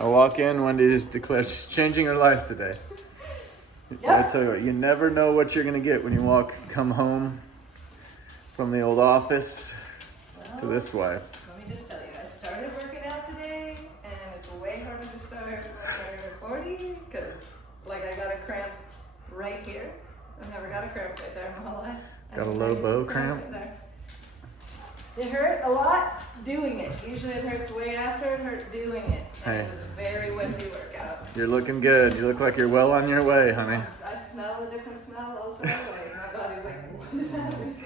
I walk in, Wendy just declares she's changing her life today. Yep. I tell you what, you never know what you're gonna get when you come home from the old office to this wife. Let me just tell you, I started working out today, and it's way harder to start when you're 40, because like I got a cramp right here. I've never got a cramp right there in my whole life. Got a low bow cramp? Right there. It hurt a lot doing it. Usually it hurts way after it hurt doing it. And it was a very Wendy workout. You're looking good. You look like you're well on your way, honey. I smell a different smell also. Like my body's like, what is happening?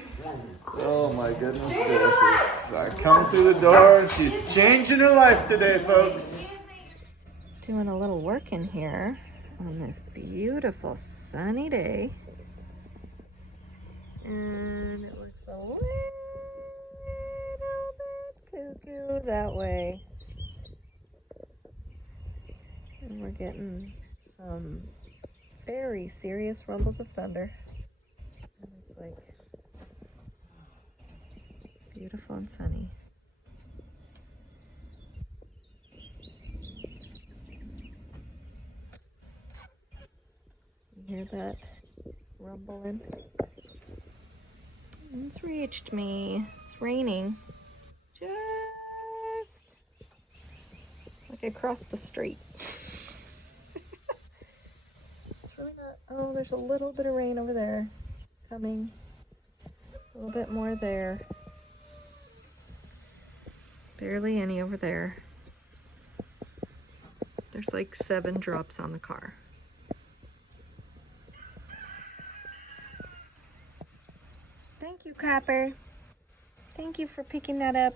Oh my goodness gracious. I come through the door and she's changing her life today, folks. Doing a little work in here on this beautiful sunny day. And it looks a little bit cuckoo that way. And we're getting some very serious rumbles of thunder. And it's like beautiful and sunny. You hear that rumbling? It's reached me. It's raining. Just like across the street. It's really not. Oh, there's a little bit of rain over there coming. A little bit more there. Barely any over there. There's like 7 drops on the car. Thank you, Copper. Thank you for picking that up.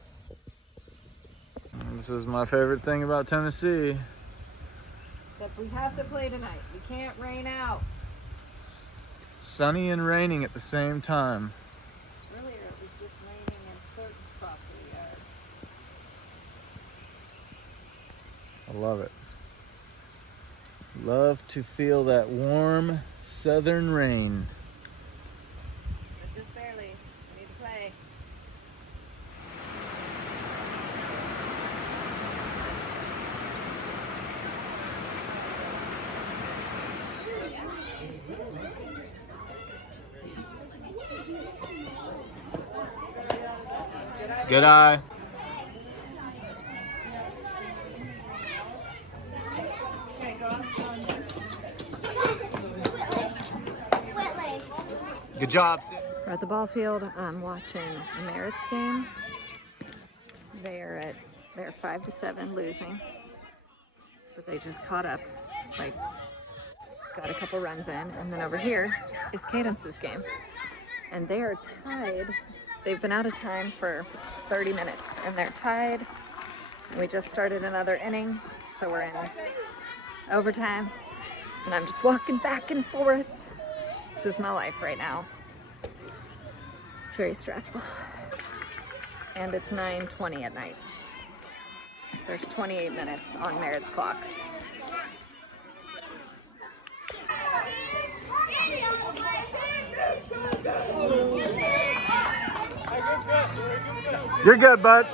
This is my favorite thing about Tennessee. Except we have to play tonight. We can't rain out. It's sunny and raining at the same time. Earlier it was just raining in certain spots of the yard. I love it. Love to feel that warm southern rain. But just barely. We need to play. Good eye. Good job, Sid. We're at the ball field. I'm watching the Merritt's game. They're 5-7 losing, but they just caught up. Like, got a couple runs in, and then over here is Cadence's game, and they are tied. They've been out of time for 30 minutes, and they're tied. We just started another inning, so we're in overtime, and I'm just walking back and forth. This is my life right now. It's very stressful. And it's 9:20 at night. There's 28 minutes on Merritt's clock. You're good, bud.